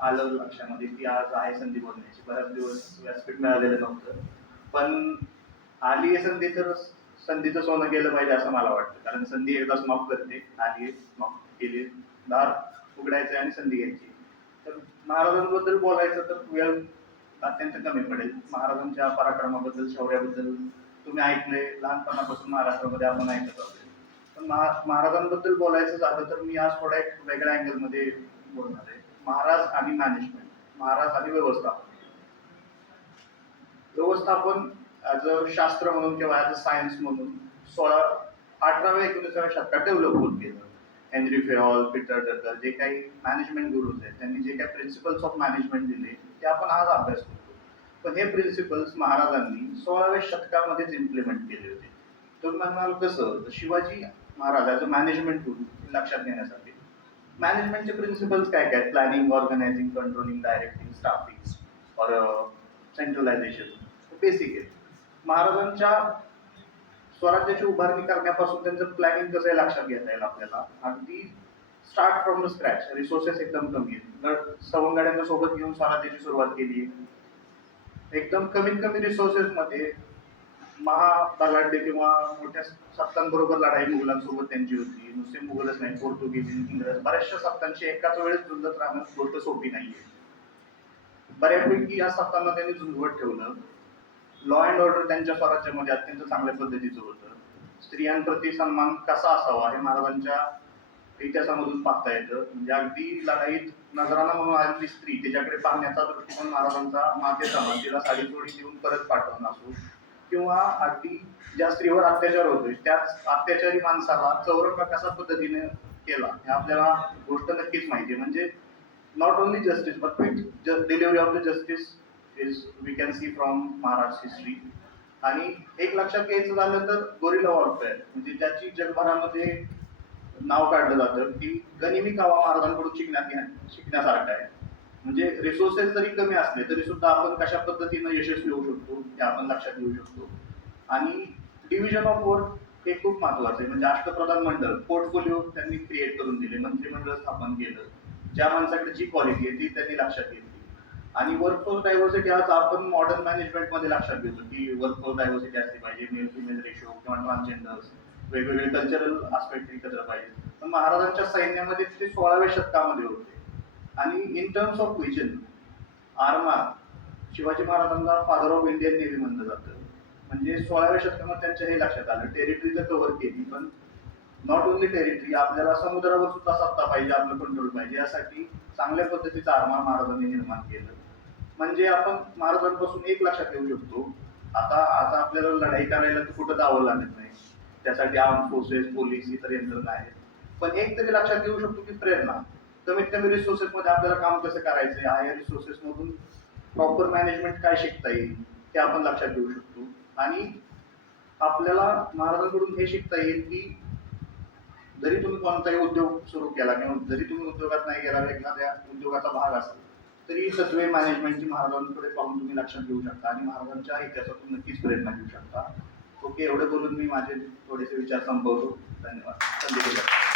आलं लक्षामध्ये की आज आहे संधी बोलण्याची. बराच दिवस व्यासपीठ मिळालेलं नव्हतं. पण आली आहे संधी तर संधीचं सोनं केलं पाहिजे असं मला वाटतं. कारण संधी एकदाच माफ करते. आली आहे, माफ केली, दार उघडायचे आणि संधी घ्यायची. तर महाराजांबद्दल बोलायचं तर वेळ अत्यंत कमी पडेल. महाराजांच्या पराक्रमाबद्दल, शौर्याबद्दल तुम्ही ऐकले, लहानपणापासून महाराष्ट्रामध्ये आपण ऐकत आहोत. पण महाराजांबद्दल बोलायचं झालं तर मी आज थोड्या एक वेगळ्या अँगलमध्ये बोलणार आहे. महाराज आणि मॅनेजमेंट, महाराज आणि व्यवस्थापन. व्यवस्थापन ॲज अ शास्त्र म्हणून किंवा ॲज अ सायन्स म्हणून 18व्या-19व्या शतकात डेव्हलप होत गेलं. हेनरी फेहॉल, पीटर ड्रकर, जे काही मॅनेजमेंट गुरुज आहेत, त्यांनी जे काही प्रिन्सिपल्स ऑफ मॅनेजमेंट दिले ते आपण आज अभ्यास करतो. पण हे प्रिन्सिपल्स महाराजांनी 16व्या शतकामध्येच इम्प्लिमेंट केले होते. तुम्ही म्हणाल कसं? तर Shivaji Maharaj as a management गुरु लक्षात घेण्यासाठी मॅनेजमेंटचे प्रिन्सिपल्स काय काय? Planning, organising, controlling, directing, staffing और सेंट्रलायझेशन बेसिक आहे. महाराजांच्या स्वराज्याची उभारणी करण्यापासून त्यांचं प्लॅनिंग कसं आहे लक्षात घेता येईल आपल्याला. अगदी start from the scratch. Resources एकदम कमी आहेत. सवंगड्यांना सोबत घेऊन स्वराज्याची सुरुवात केली. एकदम कमीत कमी रिसोर्सेसमध्ये महाबलाढ्य किंवा मोठ्या सत्तांबरोबर लढाई मुघलांसोबत त्यांची होती. नुसते मुघलच नाही, पोर्तुगीज, इंग्रज, बऱ्याचशा सत्तांची एकाच वेळेस झुंजत राहणं गोष्ट सोपी नाहीये. बऱ्यापैकी या सत्तांना त्यांनी झुंजवत ठेवलं. लॉ अँड ऑर्डर त्यांच्या स्वराज्यामध्ये अत्यंत चांगल्या पद्धतीचं होतं. स्त्रियांप्रती सन्मान कसा असावा हे महाराजांच्या इतिहासामधून पाहता येतं. म्हणजे अगदी लढाईत नजराणा म्हणून आलेली स्त्री, त्याच्याकडे पाहण्याचा दृष्टिकोन महाराजांचा मातेचा, तिला साडी चोळी देऊन परत पाठवणं असो, किंवा अगदी ज्या स्त्रीवर अत्याचार होतोय त्याच अत्याचारी माणसाला चौरंगा कशा पद्धतीने केला हे आपल्याला गोष्ट नक्कीच माहिती आहे. म्हणजे not only justice but quick delivery of the justice is we can see from Maharaj history. आणि एक लक्षात घ्यायचं झालं तर गोरिला वॉरफेअर, म्हणजे ज्याची जगभरामध्ये नाव काढलं जातं की गनिमी कावा महाराजांकडून शिकण्यासारखं आहे. म्हणजे रिसोर्सेस जरी कमी असले तरी सुद्धा आपण कशा पद्धतीनं यशस्वी होऊ शकतो हे आपण लक्षात घेऊ शकतो. आणि डिव्हिजन ऑफ वर्क हे खूप महत्वाचं आहे. म्हणजे अष्टप्रधान मंडळ, पोर्टफोलिओ त्यांनी क्रिएट करून दिले, मंत्रिमंडळ स्थापन केलं. ज्या माणसाकडे जी क्वालिटी आहे ती त्यांनी लक्षात घेतली. आणि वर्कफोर्स डायव्हर्सिटी आज आपण मॉडर्न मॅनेजमेंटमध्ये लक्षात घेतो की वर्कफोर्स डायव्हर्सिटी असली पाहिजे, मेल फिमेल रेशो किंवा ट्रान्सजेंडर्स, वेगवेगळे कल्चरल आस्पेक्ट एकत्र पाहिजे. पण महाराजांच्या सैन्यामध्ये ते 16व्या शतकामध्ये होते. आणि इन टर्म्स ऑफ विजन, आरमार, शिवाजी महाराजांना फादर ऑफ इंडियन नेव्ही म्हणलं जातं. म्हणजे 16व्या शतकामध्ये त्यांच्या हे लक्षात आलं, टेरिटरी तर कव्हर केली, पण नॉट ओनली टेरिटरी, आपल्याला समुद्रावर सुद्धा सत्ता पाहिजे, आपलं कंट्रोल पाहिजे, यासाठी चांगल्या पद्धतीचं आरमार महाराजांनी निर्माण केलं. म्हणजे आपण महाराजांपासून एक लक्षात घेऊ शकतो, आता आपल्याला लढाई करायला तर कुठं जावं लागत नाही, त्यासाठी आर्म फोर्सेस, पोलीस, इतर यंत्रणा आहेत. पण एक तरी लक्षात घेऊ शकतो की प्रेरणा, कमीत कमी रिसोर्सेस मध्ये आपल्याला काम कसं करायचंय, हायर रिसोर्सेस मधून प्रॉपर मॅनेजमेंट काय शिकता येईल हे आपण लक्षात घेऊ शकतो. आणि आपल्याला महाराजांकडून हे शिकता येईल की जरी तुम्ही कोणताही उद्योग सुरू केला किंवा जरी तुम्ही उद्योगात नाही गेला, एखाद्या उद्योगाचा भाग असेल तरी सत्वे मॅनेजमेंटची महाराजांकडे पाहून तुम्ही लक्षात घेऊ शकता आणि महाराजांच्या इतिहासातून नक्कीच प्रेरणा घेऊ शकता. ओके, एवढे बोलून मी माझे थोडेसे विचार संपवतो. धन्यवाद.